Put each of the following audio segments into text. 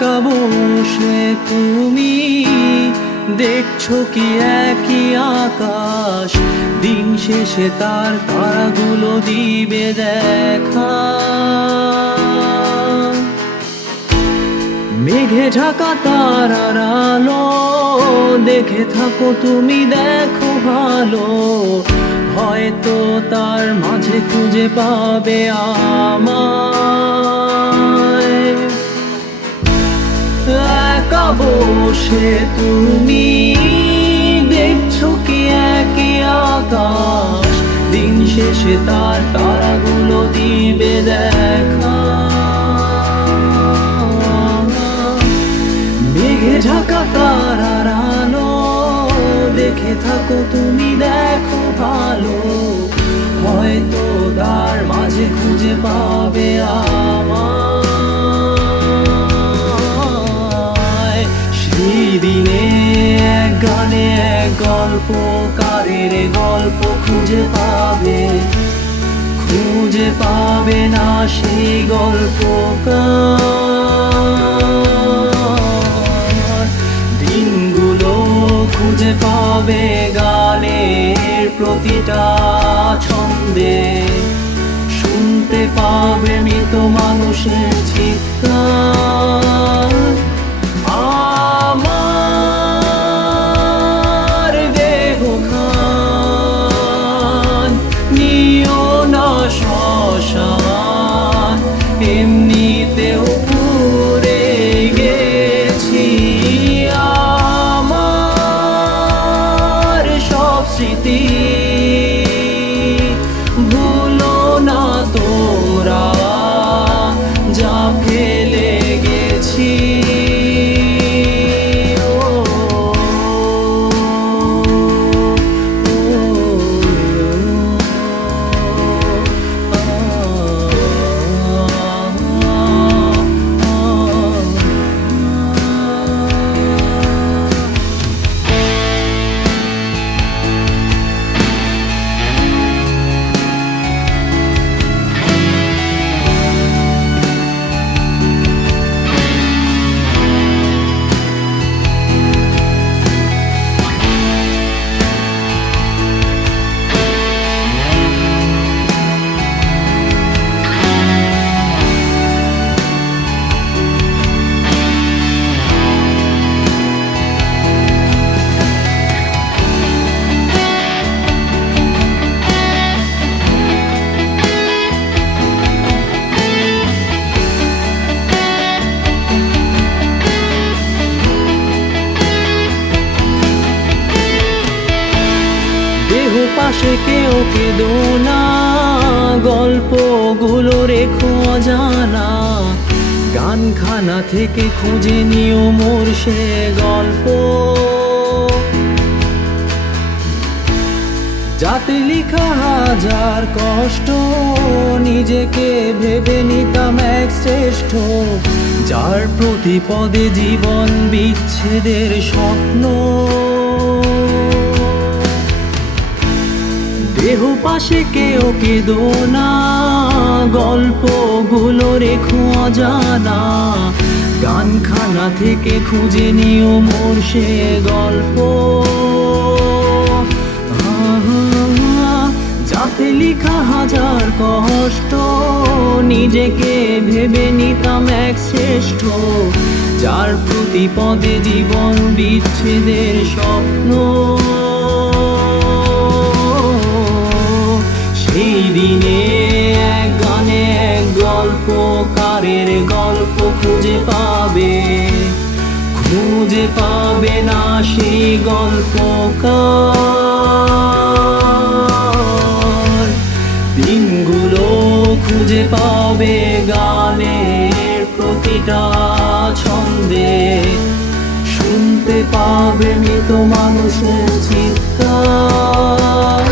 একা বসে তুমি দেখছো কি একই আকাশ, দিন শেষে তার তারাগুলো দিবে দেখা। মেঘে ঢাকা তারার আলো দেখে থাকো তুমি, দেখো ভালো, হয়তো তার মাঝে খুঁজে পাবে আমায়। একা বসে তুমি দেখছো কি একই আকাশ, দিন শেষে তার তারাগুলো দিবে দেখা। মেঘে ঢাকা তারার আলো দেখে থাকো তুমি, দেখো ভালো, হয়তো তার মাঝে খুঁজে পাবে আমায়। সেই দিনে এক গানে এক গল্পকারের গল্প খুঁজে পাবে, খুঁজে পাবে না সেই গল্পকার। দিনগুলো খুঁজে পাবে গানের প্রতিটা ছন্দে, শুনতে পাবে মৃত মানুষের চিৎকার। আমার দেহখান নিও না শ্মশান, এমনিতেও পুড়ে গেছি। আমার সব স্মৃতি ভুলো না তোমরা, যা ফেলে গেছি। পাশে কেউ কেঁদো না, গল্পগুলো রেখো অজানা, গানখানা থেকে খুঁজে নিও মোর সে গল্প, যাতে লিখা হাজার কষ্ট নিজেকে ভেবে নিতাম এক শ্রেষ্ঠ, যার প্রতি পদে জীবন বিচ্ছেদের স্বপ্ন। দেহ পাশে কেউ কেঁদো না, গল্পগুলো রেখো অজানা, গানখানা থেকে খুঁজে নিও মোর সে গল্প, যাতে লিখা হাজার কষ্ট নিজেকে ভেবে নিতাম এক শ্রেষ্ঠ, যার প্রতি পদে জীবন বিচ্ছেদের স্বপ্ন। সেই দিনে এক গানে এক গল্পকারের গল্প খুঁজে পাবে, খুঁজে পাবে না সেই গল্পকার। দিনগুলো খুঁজে পাবে গানের প্রতিটা ছন্দে, শুনতে পাবে মৃত মানুষের চিৎকার।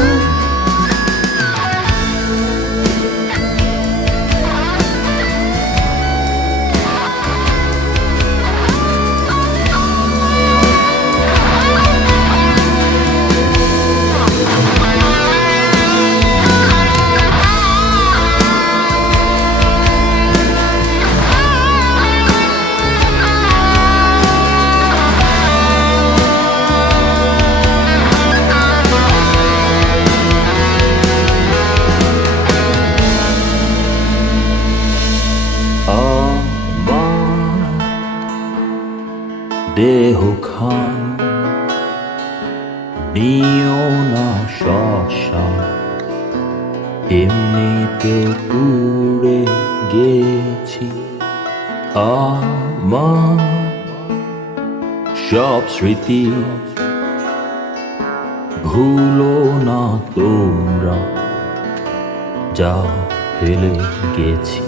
আগুনেতেও পুড়ে গেছি। আমার সব স্মৃতি ভুলো না তোমরা, যা ফেলে গেছি।